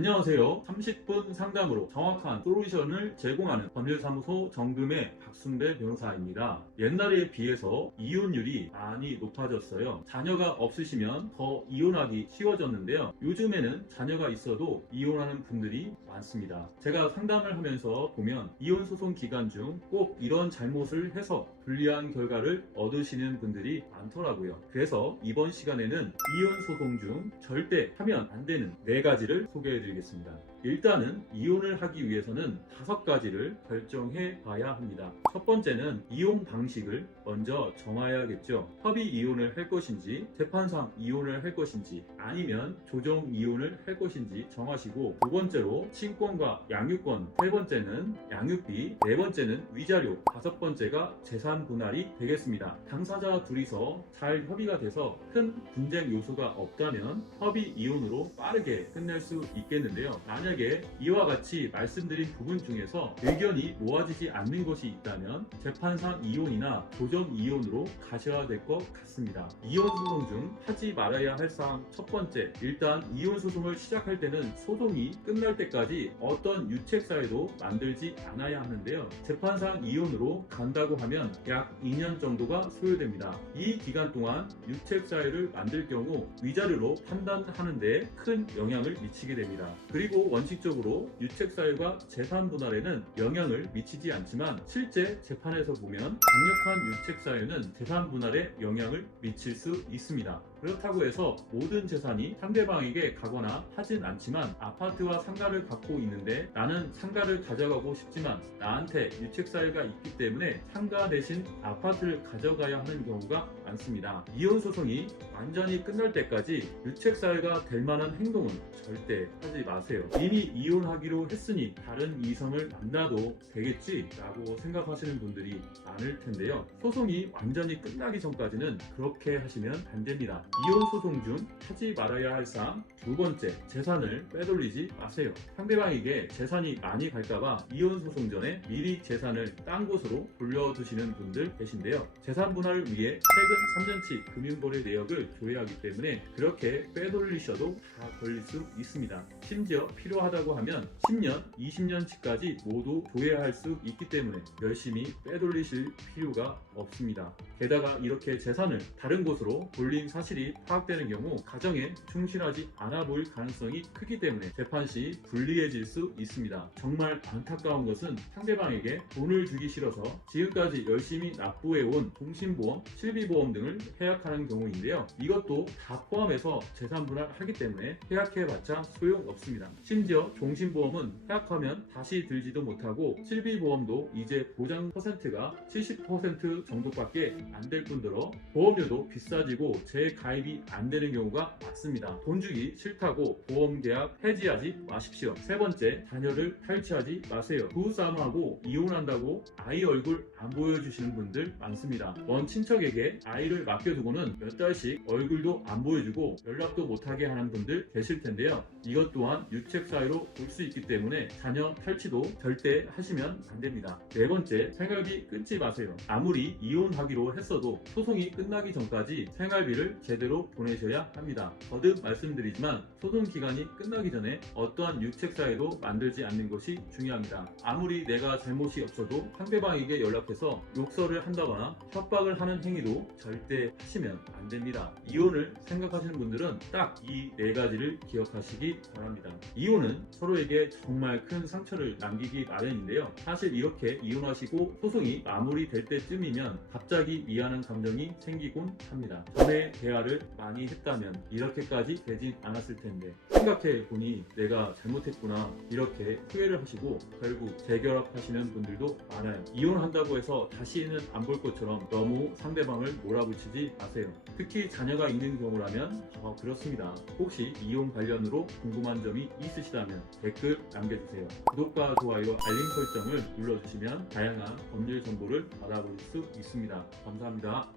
안녕하세요. 30분 상담으로 정확한 솔루션을 제공하는 법률사무소 정금의 박순배 변호사입니다. 옛날에 비해서 이혼율이 많이 높아졌어요. 자녀가 없으시면 더 이혼하기 쉬워졌는데요. 요즘에는 자녀가 있어도 이혼하는 분들이 많습니다. 제가 상담을 하면서 보면 이혼 소송 기간 중 꼭 이런 잘못을 해서 불리한 결과를 얻으시는 분들이 많더라고요. 그래서 이번 시간에는 이혼 소송 중 절대 하면 안 되는 4가지를 소개해 드리겠습니다. 일단은 이혼을 하기 위해서는 5가지를 결정해 봐야 합니다. 첫 번째는 이혼 방식을 먼저 정해야겠죠. 협의 이혼을 할 것인지, 재판상 이혼을 할 것인지, 아니면 조정 이혼을 할 것인지 정하시고, 두 번째로 친권과 양육권, 세 번째는 양육비, 네 번째는 위자료, 다섯 번째가 재산 분할이 되겠습니다. 당사자 둘이서 잘 협의가 돼서 큰 분쟁 요소가 없다면 협의 이혼으로 빠르게 끝낼 수 있겠는데요. 만약에 이와 같이 말씀드린 부분 중에서 의견이 모아지지 않는 것이 있다면 재판상 이혼이나 조정 이혼으로 가셔야 될 것 같습니다. 이혼 소송 중 하지 말아야 할 사항 첫 번째, 일단 이혼 소송을 시작할 때는 소송이 끝날 때까지 어떤 유책 사유도 만들지 않아야 하는데요. 재판상 이혼으로 간다고 하면 약 2년 정도가 소요됩니다. 이 기간 동안 유책 사유를 만들 경우 위자료로 판단하는데 큰 영향을 미치게 됩니다. 그리고 원칙적으로 유책 사유가 재산 분할에는 영향을 미치지 않지만 실제 재판에서 보면 강력한 유책 사유는 재산 분할에 영향을 미칠 수 있습니다. 그렇다고 해서 모든 재산이 상대방에게 가거나 하진 않지만 아파트와 상가를 갖고 있는데 나는 상가를 가져가고 싶지만 나한테 유책 사유가 있기 때문에 상가 대신 아파트를 가져가야 하는 경우가 많습니다. 이혼 소송이 완전히 끝날 때까지 유책 사유가 될 만한 행동은 절대 하지 마세요. 이미 이혼하기로 했으니 다른 이성을 만나도 되겠지 라고 생각하시는 분들이 많을 텐데요. 소송이 완전히 끝나기 전까지는 그렇게 하시면 안 됩니다. 이혼 소송 중 하지 말아야 할 사항 두 번째, 재산을 빼돌리지 마세요. 상대방에게 재산이 많이 갈까봐 이혼 소송 전에 미리 재산을 딴 곳으로 돌려두시는 분들 계신데요. 재산 분할을 위해 최근 3년치 금융거래 내역을 조회하기 때문에 그렇게 빼돌리셔도 다 걸릴 수 있습니다. 심지어 필요하다고 하면 10년, 20년치까지 모두 조회할 수 있기 때문에 열심히 빼돌리실 필요가 없습니다. 게다가 이렇게 재산을 다른 곳으로 돌린 사실이 파악되는 경우 가정에 충실하지 않아 보일 가능성이 크기 때문에 재판 시 불리해질 수 있습니다. 정말 안타까운 것은 상대방에게 돈을 주기 싫어서 지금까지 열심히 납부해온 종신보험, 실비보험 등을 해약하는 경우인데요. 이것도 다 포함해서 재산 분할하기 때문에 해약해봤자 소용없습니다. 심지어 종신보험은 해약하면 다시 들지도 못하고 실비보험도 이제 보장 퍼센트가 70% 정도밖에 안 될 뿐더러 보험료도 비싸지고 재가입이 안 되는 경우가 많습니다. 돈 주기 싫다고 보험계약 해지하지 마십시오. 세 번째, 자녀를 탈취하지 마세요. 부부싸움하고 이혼한다고 아이 얼굴 안 보여주시는 분들 많습니다. 먼 친척에게 아이를 맡겨두고는 몇 달씩 얼굴도 안 보여주고 연락도 못하게 하는 분들 계실 텐데요. 이것 또한 유책 사유로 볼 수 있기 때문에 자녀 탈취도 절대 하시면 안 됩니다. 네 번째, 생활비 끊지 마세요. 아무리 이혼하기로 했어도 소송이 끝나기 전까지 생활비를 제대로 보내셔야 합니다. 거듭 말씀드리지만 소송 기간이 끝나기 전에 어떠한 유책 사유도 만들지 않는 것이 중요합니다. 아무리 내가 잘못이 없어도 상대방에게 연락해서 욕설을 한다거나 협박을 하는 행위도 절대 하시면 안 됩니다. 이혼을 생각하시는 분들은 딱 이 4가지를 기억하시기 바랍니다. 이혼은 서로에게 정말 큰 상처를 남기기 마련인데요. 사실 이렇게 이혼하시고 소송이 마무리될 때쯤이면 갑자기 미안한 감정이 생기곤 합니다. 전에 대화를 많이 했다면 이렇게까지 되진 않았을 텐데 생각해보니 내가 잘못했구나 이렇게 후회를 하시고 결국 재결합하시는 분들도 많아요. 이혼한다고 해서 다시는 안 볼 것처럼 너무 상대방을 몰아붙이지 마세요. 특히 자녀가 있는 경우라면 더 그렇습니다. 혹시 이혼 관련으로 궁금한 점이 있으시다면 댓글 남겨주세요. 구독과 좋아요, 알림 설정을 눌러주시면 다양한 법률 정보를 받아볼 수 있습니다. 감사합니다.